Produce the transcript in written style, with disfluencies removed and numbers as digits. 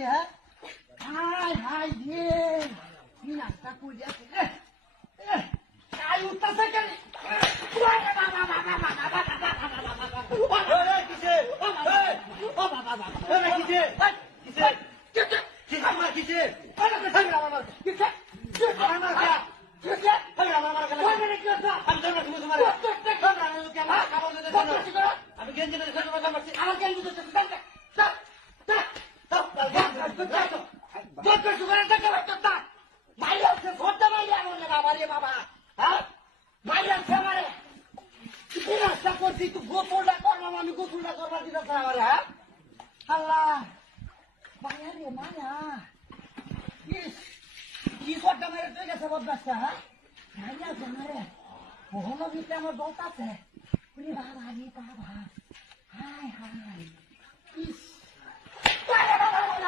করছে হ্যাঁ high high রে কি নাস্তা করে আছে কাই উঠতেছে কেন আমি গেঞ্জি আমার গেঞ্জি বাবা হ্যাঁ মাইয়াছে আমারে কি রাস্তা করছি তুই গোসলটা করলাম আমি গোসলটা করবার দিতে আমারে হ্যাঁ আল্লাহ মায়া রে মায়া কি করতে মেরে তুই গেছে বদমাসটা হ্যাঁ মাইয়াছে মারে ওহনো ভিতরে আমার বলতাছে বাবা রে বাবা হাই হাই ইস